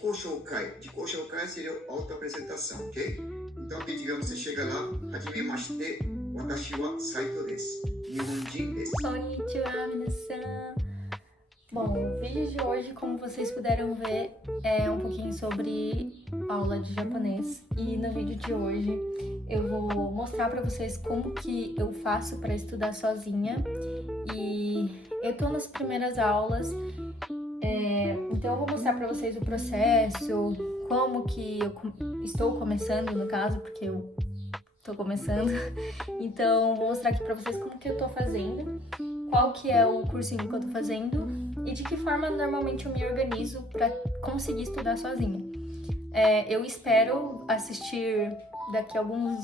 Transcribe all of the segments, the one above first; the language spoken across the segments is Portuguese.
自己紹介seria autoapresentação, ok? Então, aqui, digamos, você chega lá, hajimemashite, watashi wa Saito desu, Nihonjin desu. Konnichiwa, minasan. Bom, o vídeo de hoje, como vocês puderam ver, é um pouquinho sobre aula de japonês. E no vídeo de hoje eu vou mostrar pra vocês como que eu faço para estudar sozinha. E eu tô nas primeiras aulas, então eu vou mostrar pra vocês o processo, como que eu estou começando, no caso, porque eu tô começando. Então vou mostrar aqui pra vocês como que eu tô fazendo, qual que é o cursinho que eu tô fazendo e de que forma normalmente eu me organizo para conseguir estudar sozinha. Eu espero assistir daqui a algum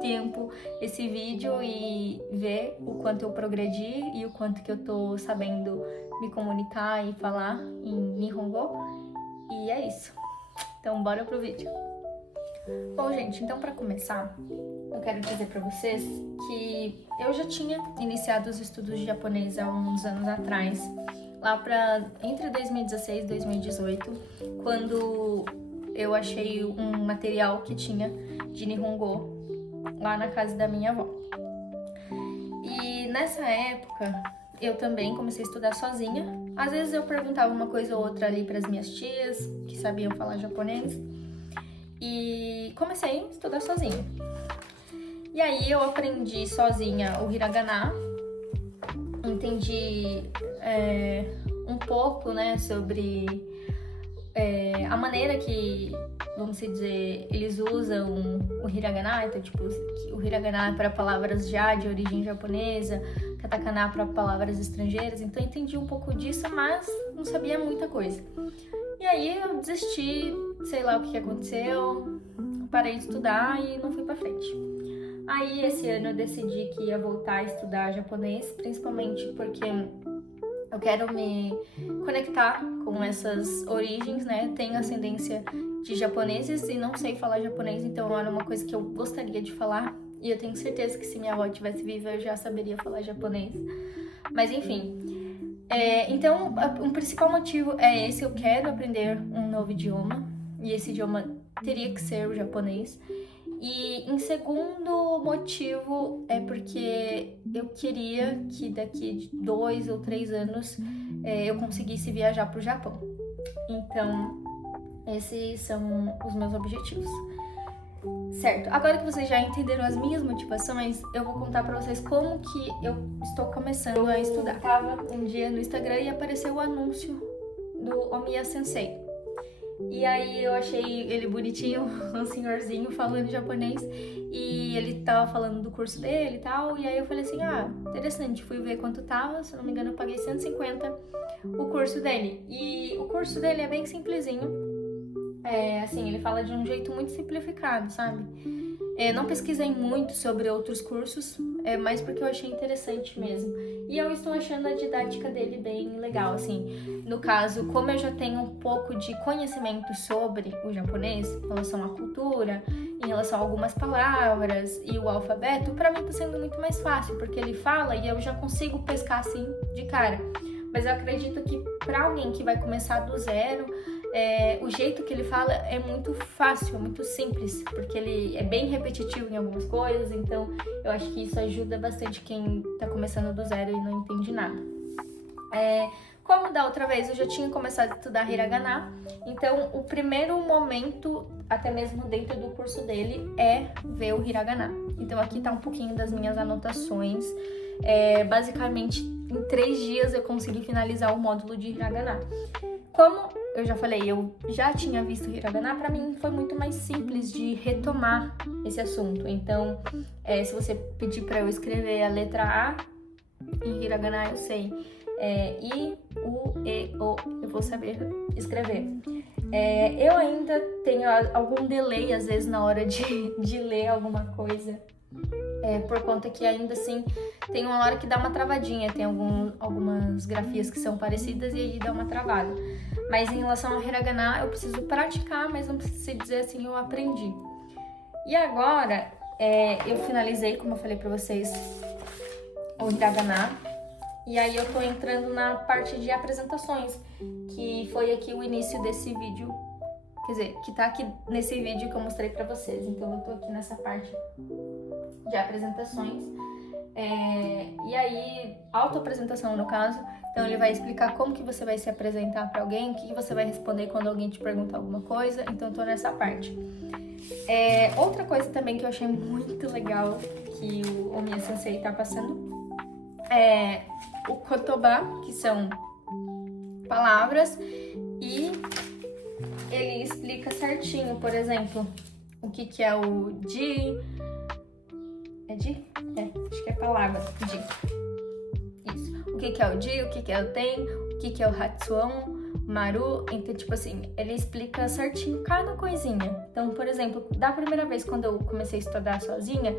tempo esse vídeo e ver o quanto eu progredi e o quanto que eu tô sabendo me comunicar e falar em Nihongo. E é isso. Então bora pro vídeo. Bom, gente, então para começar, eu quero dizer para vocês que eu já tinha iniciado os estudos de japonês há uns anos atrás, lá para entre 2016 e 2018, quando eu achei um material que tinha de Nihongo lá na casa da minha avó. E nessa época eu também comecei a estudar sozinha. Às vezes eu perguntava uma coisa ou outra ali para as minhas tias que sabiam falar japonês. E comecei a estudar sozinha. E aí eu aprendi sozinha o hiragana, entendi um pouco, né, sobre a maneira que, vamos dizer, eles usam o hiragana. Então, tipo, o hiragana é para palavras já de origem japonesa, katakana para palavras estrangeiras. Então eu entendi um pouco disso, mas não sabia muita coisa. E aí eu desisti, sei lá o que aconteceu, parei de estudar e não fui pra frente. Aí esse ano eu decidi que ia voltar a estudar japonês, principalmente porque eu quero me conectar com essas origens, né? Tenho ascendência de japoneses e não sei falar japonês, então era uma coisa que eu gostaria de falar. E eu tenho certeza que se minha avó tivesse viva eu já saberia falar japonês. Mas enfim... Então, o principal motivo é esse: eu quero aprender um novo idioma, e esse idioma teria que ser o japonês. E em segundo motivo é porque eu queria que daqui 2 ou 3 anos eu conseguisse viajar para o Japão. Então, esses são os meus objetivos. Certo, agora que vocês já entenderam as minhas motivações, eu vou contar pra vocês como que eu estou começando a estudar. Eu tava um dia no Instagram e apareceu o anúncio do Omiya Sensei. E aí eu achei ele bonitinho, um senhorzinho falando japonês, e ele tava falando do curso dele e tal, e aí eu falei assim, interessante, fui ver quanto tava, se não me engano eu paguei 150 o curso dele. E o curso dele é bem simplesinho. Assim, ele fala de um jeito muito simplificado, sabe? Não pesquisei muito sobre outros cursos, mas porque eu achei interessante mesmo. E eu estou achando a didática dele bem legal, assim. No caso, como eu já tenho um pouco de conhecimento sobre o japonês, em relação à cultura, em relação a algumas palavras e o alfabeto, pra mim tá sendo muito mais fácil, porque ele fala e eu já consigo pescar assim de cara. Mas eu acredito que pra alguém que vai começar do zero, o jeito que ele fala é muito fácil, muito simples, porque ele é bem repetitivo em algumas coisas, então eu acho que isso ajuda bastante quem tá começando do zero e não entende nada. Como da outra vez eu já tinha começado a estudar hiragana, então o primeiro momento, até mesmo dentro do curso dele, é ver o hiragana. Então aqui tá um pouquinho das minhas anotações. Basicamente, em 3 dias eu consegui finalizar o módulo de hiragana. Como eu já falei, eu já tinha visto hiragana, pra mim foi muito mais simples de retomar esse assunto. Então, se você pedir pra eu escrever a letra A em hiragana, eu sei. I, U, E, O, eu vou saber escrever. Eu ainda tenho algum delay, às vezes, na hora de ler alguma coisa. Por conta que ainda assim tem uma hora que dá uma travadinha, tem algumas grafias que são parecidas e aí dá uma travada. Mas em relação ao hiragana eu preciso praticar, mas não preciso dizer assim, eu aprendi. E agora eu finalizei, como eu falei pra vocês, o hiragana. E aí eu tô entrando na parte de apresentações, que foi aqui o início desse vídeo quer dizer, que tá aqui nesse vídeo que eu mostrei pra vocês. Então eu tô aqui nessa parte de apresentações. E aí, autoapresentação no caso. Então ele vai explicar como que você vai se apresentar pra alguém, o que você vai responder quando alguém te perguntar alguma coisa. Então eu tô nessa parte. Outra coisa também que eu achei muito legal que o Omiya Sensei tá passando é o kotoba, que são palavras, e ele explica certinho, por exemplo, o que é o ji. É ji? Acho que é palavra, ji. Isso. O que é o ji, o que é o ten, o que é o hatsuon, maru. Então, tipo assim, ele explica certinho cada coisinha. Então, por exemplo, da primeira vez quando eu comecei a estudar sozinha,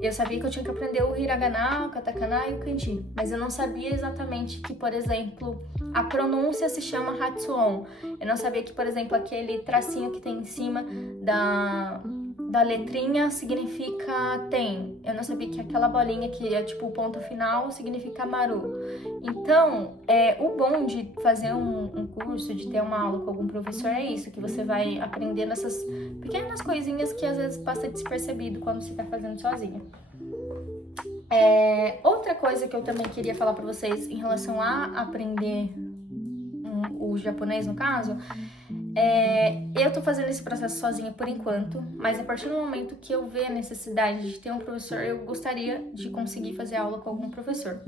eu sabia que eu tinha que aprender o hiragana, o katakana e o kanji, mas eu não sabia exatamente que, por exemplo, a pronúncia se chama hatsuon. Eu não sabia que, por exemplo, aquele tracinho que tem em cima da letrinha significa ten. Eu não sabia que aquela bolinha que é tipo o ponto final significa maru. Então, o bom de fazer um curso, de ter uma aula com algum professor é isso, que você vai aprendendo essas pequenas coisinhas que às vezes passa despercebido quando você tá fazendo sozinha. Outra coisa que eu também queria falar pra vocês em relação a aprender o japonês, no caso, eu tô fazendo esse processo sozinha por enquanto, mas a partir do momento que eu ver a necessidade de ter um professor, eu gostaria de conseguir fazer aula com algum professor.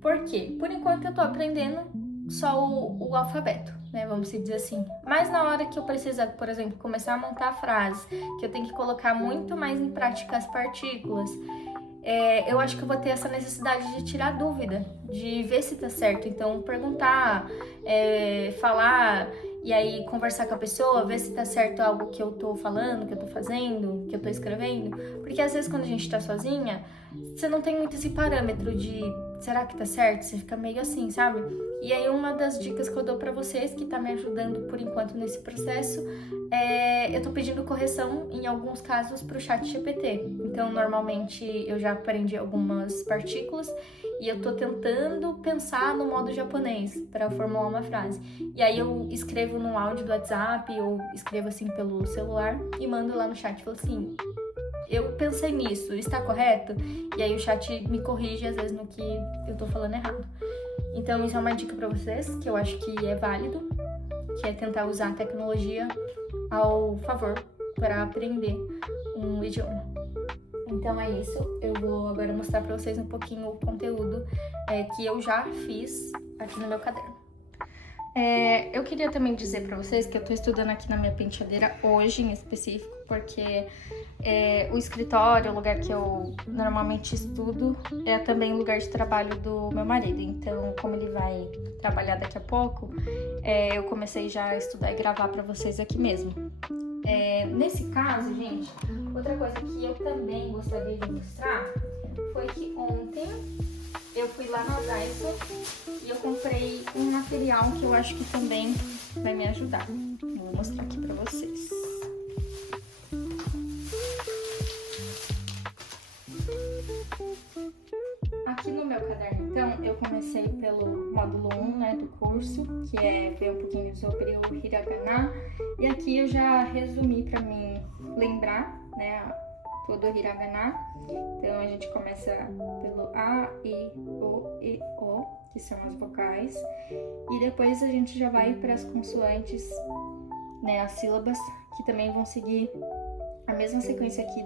Por quê? Por enquanto eu tô aprendendo só o alfabeto, né, vamos dizer assim. Mas na hora que eu precisar, por exemplo, começar a montar frases, que eu tenho que colocar muito mais em prática as partículas, eu acho que eu vou ter essa necessidade de tirar dúvida, de ver se tá certo. Então, perguntar, falar, e aí conversar com a pessoa, ver se tá certo algo que eu tô falando, que eu tô fazendo, que eu tô escrevendo. Porque às vezes quando a gente tá sozinha, você não tem muito esse parâmetro de será que tá certo? Você fica meio assim, sabe? E aí uma das dicas que eu dou pra vocês, que tá me ajudando por enquanto nesse processo, eu tô pedindo correção em alguns casos pro ChatGPT. Então normalmente eu já aprendi algumas partículas e eu tô tentando pensar no modo japonês para formular uma frase. E aí eu escrevo no áudio do WhatsApp ou escrevo assim pelo celular e mando lá no chat, falo assim: eu pensei nisso, está correto? E aí o chat me corrige às vezes no que eu tô falando errado. Então isso é uma dica pra vocês, que eu acho que é válido, que é tentar usar a tecnologia ao favor para aprender um idioma. Então é isso, eu vou agora mostrar pra vocês um pouquinho o conteúdo que eu já fiz aqui no meu caderno. Eu queria também dizer pra vocês que eu tô estudando aqui na minha penteadeira hoje em específico, porque o escritório, o lugar que eu normalmente estudo, é também o lugar de trabalho do meu marido. Então, como ele vai trabalhar daqui a pouco, eu comecei já a estudar e gravar pra vocês aqui mesmo. Nesse caso, gente, outra coisa que eu também gostaria de mostrar foi que ontem eu fui lá na Daiso e eu comprei um material que eu acho que também vai me ajudar. Eu vou mostrar aqui pra vocês. Aqui no meu caderno, então, eu comecei pelo módulo 1, né, do curso, que é ver um pouquinho sobre o hiragana. E aqui eu já resumi pra mim lembrar, né, todo o hiragana. Então a gente começa pelo A, I, O, E, O, que são as vocais. E depois a gente já vai para as consoantes, né, as sílabas, que também vão seguir a mesma sequência aqui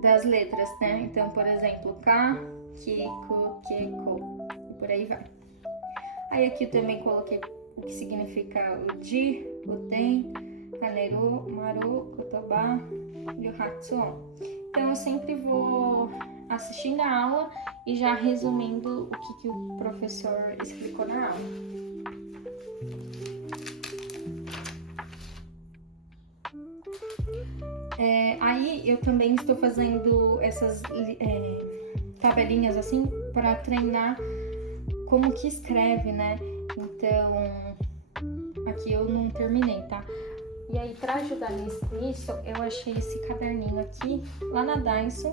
das letras, né? Então, por exemplo, Ka, Ki, Ku, Ke, Ko, e por aí vai. Aí aqui eu também coloquei o que significa o Ji, o Ten, Haneru, Maru, Kotoba e o Hatsuon. Então eu sempre vou assistindo a aula e já resumindo o que o professor explicou na aula. Aí eu também estou fazendo essas tabelinhas assim para treinar como que escreve, né? Então aqui eu não terminei, tá? E aí, pra ajudar nisso, eu achei esse caderninho aqui, lá na Daiso,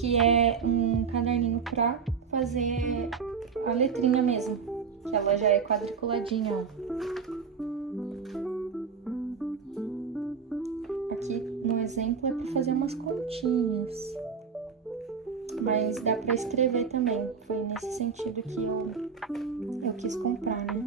que é um caderninho pra fazer a letrinha mesmo. que ela já é quadriculadinha, ó. Aqui no exemplo é para fazer umas continhas, mas dá para escrever também. Foi nesse sentido que eu quis comprar, né?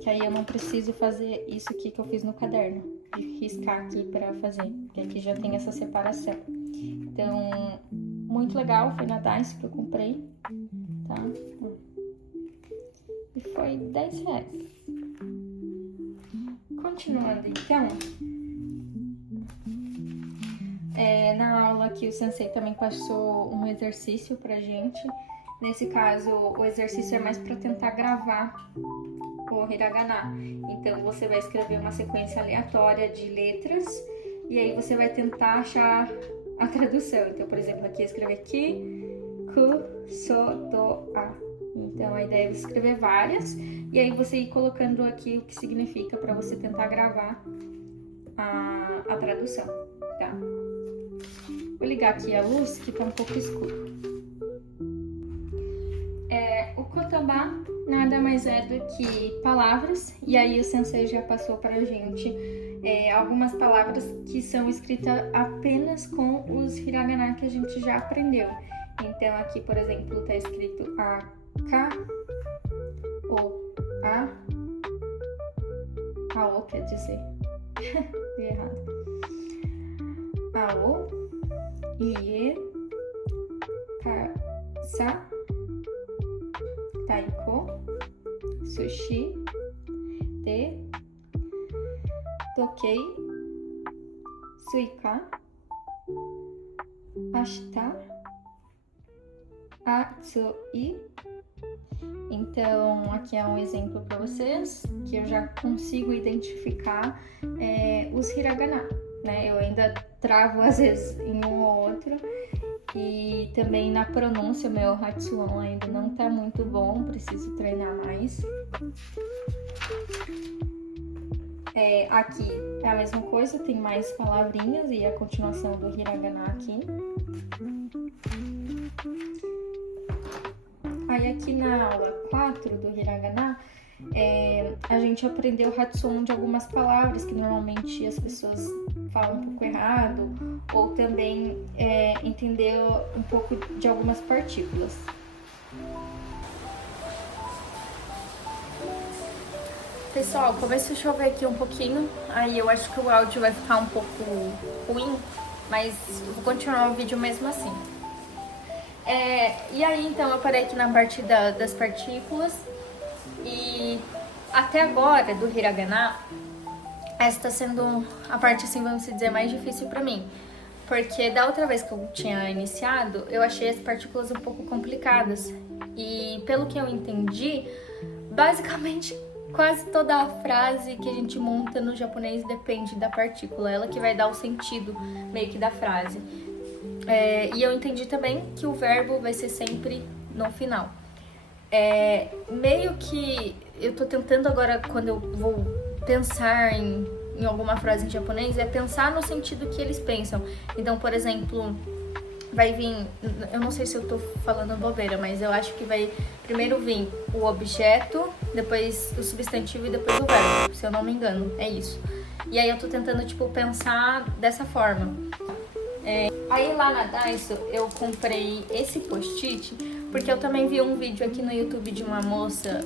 Que aí eu não preciso fazer isso aqui que eu fiz no caderno, de riscar aqui pra fazer, porque aqui já tem essa separação. Então, muito legal, foi na Dice que eu comprei, tá? E foi R$10. Continuando então, na aula aqui o sensei também passou um exercício pra gente. Nesse caso, o exercício é mais para tentar gravar o hiragana. Então, você vai escrever uma sequência aleatória de letras e aí você vai tentar achar a tradução. Então, por exemplo, aqui eu escrevi ki, ku, so, do, a. Então, a ideia é você escrever várias e aí você ir colocando aqui o que significa para você tentar gravar a tradução, tá? Vou ligar aqui a luz que tá um pouco escuro. O kotoba nada mais é do que palavras, e aí o sensei já passou pra gente algumas palavras que são escritas apenas com os hiragana que a gente já aprendeu. Então aqui, por exemplo, tá escrito a, ka, o, a o quer dizer, dei errado, a o, ie, ka, sa, taiko, sushi, te, tokei, suika, ashita, atsui. Então, aqui é um exemplo para vocês que eu já consigo identificar os hiragana, né? Eu ainda travo às vezes em um ou outro. E também na pronúncia, o meu Hatsuon ainda não tá muito bom, preciso treinar mais. Aqui é a mesma coisa, tem mais palavrinhas e a continuação do hiragana aqui. Aí aqui na aula 4 do hiragana, a gente aprendeu o Hatsuon de algumas palavras que normalmente as pessoas falam um pouco errado, ou também entendeu um pouco de algumas partículas. Pessoal, começou a chover aqui um pouquinho, aí eu acho que o áudio vai ficar um pouco ruim, mas eu vou continuar o vídeo mesmo assim. E aí então eu parei aqui na parte das partículas, e até agora do hiragana, essa tá sendo a parte, assim, vamos dizer, mais difícil pra mim. Porque da outra vez que eu tinha iniciado, eu achei as partículas um pouco complicadas. E pelo que eu entendi, basicamente quase toda a frase que a gente monta no japonês depende da partícula. Ela que vai dar o sentido meio que da frase. E eu entendi também que o verbo vai ser sempre no final. Meio que eu tô tentando agora, quando eu vou pensar em alguma frase em japonês, pensar no sentido que eles pensam. Então, por exemplo, vai vir, eu não sei se eu tô falando bobeira, mas eu acho que vai primeiro vir o objeto, depois o substantivo e depois o verbo, se eu não me engano, é isso. E aí eu tô tentando, tipo, pensar dessa forma. Aí lá na Daiso eu comprei esse post-it, porque eu também vi um vídeo aqui no YouTube de uma moça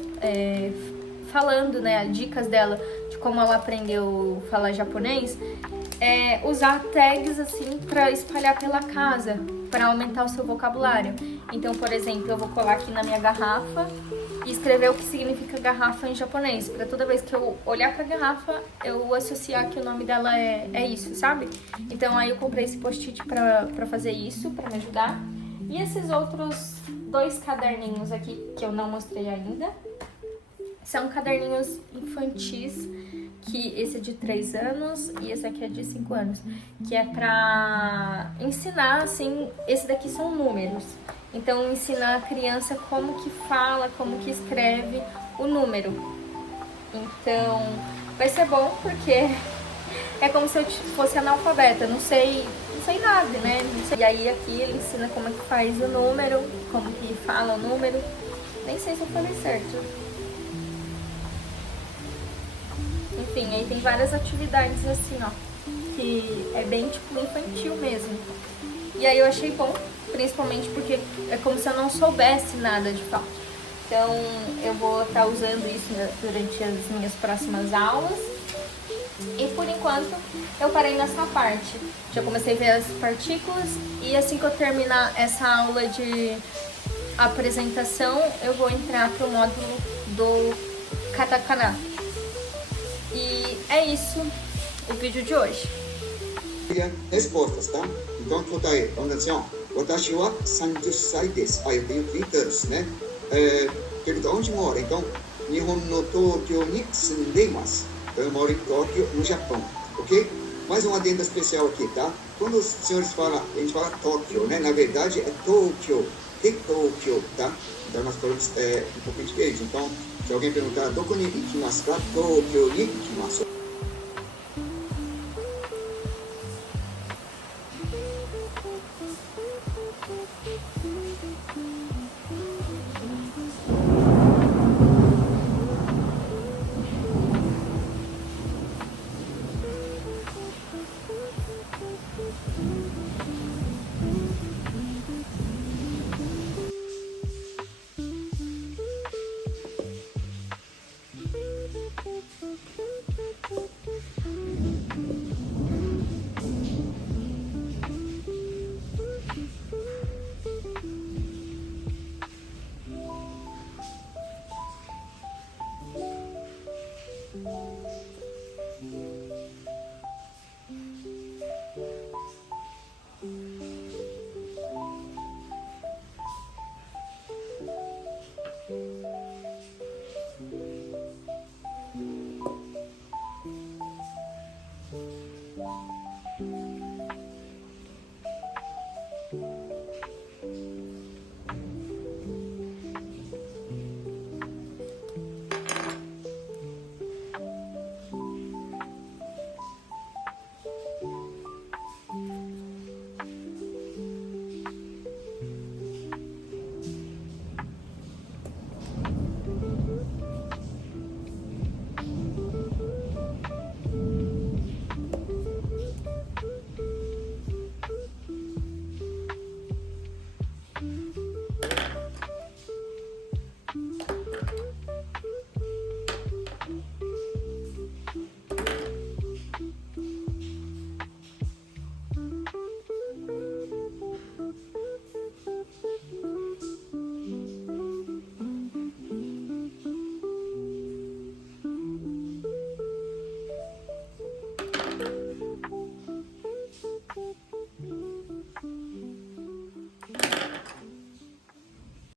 falando, né, dicas dela de como ela aprendeu a falar japonês, usar tags assim para espalhar pela casa, para aumentar o seu vocabulário. Então, por exemplo, eu vou colar aqui na minha garrafa e escrever o que significa garrafa em japonês, para toda vez que eu olhar para a garrafa, eu associar que o nome dela é isso, sabe? Então, aí eu comprei esse post-it para fazer isso, para me ajudar. E esses outros 2 caderninhos aqui que eu não mostrei ainda, são caderninhos infantis, que esse é de 3 anos e esse aqui é de 5 anos, que é pra ensinar, assim, esse daqui são números. Então, ensinar a criança como que fala, como que escreve o número. Então, vai ser bom porque é como se eu fosse analfabeta, não sei nada, né? E aí aqui ele ensina como é que faz o número, como que fala o número. Nem sei se eu falei certo. Enfim, aí tem várias atividades assim, ó, que é bem tipo infantil mesmo. E aí eu achei bom, principalmente porque é como se eu não soubesse nada de fato. Então eu vou estar usando isso durante as minhas próximas aulas. E por enquanto eu parei nessa parte. Já comecei a ver as partículas e assim que eu terminar essa aula de apresentação, eu vou entrar pro módulo do katakana. E é isso o vídeo de hoje. Respostas, tá? Então, 答え、同じよ。私は30歳です。Eu tenho 30 anos, né? Pergunta onde mora? Então, 日本の東京に住んでいます。Então, eu moro em Tóquio, no Japão, ok? Mais um adendo especial aqui, tá? Quando os senhores falam, a gente fala Tóquio, né? Na verdade é Tóquio, de Tóquio, tá? Então nós falamos um pouquinho diferente. Então, se alguém perguntar, どこに行きますか? Tóquioに行きます。